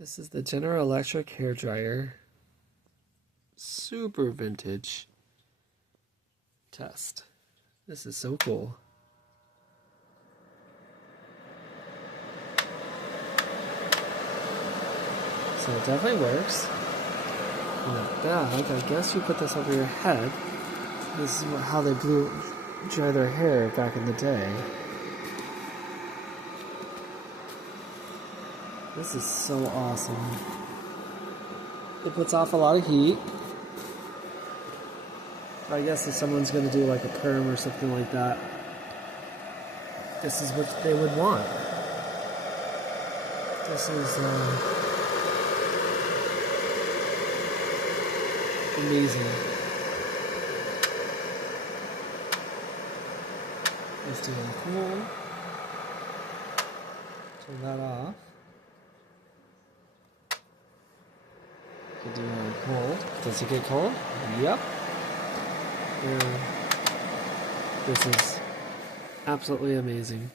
This is the General Electric hair dryer. Super vintage test. This is so cool. So it definitely works. In the bag, I guess you put this over your head. This is how they dry their hair back in the day. This is so awesome. It puts off a lot of heat. I guess if someone's going to do like a perm or something like that, this is what they would want. This is amazing. Let's do it cool. Turn that off. Could do it cold. Does it get cold? Yep. And this is absolutely amazing.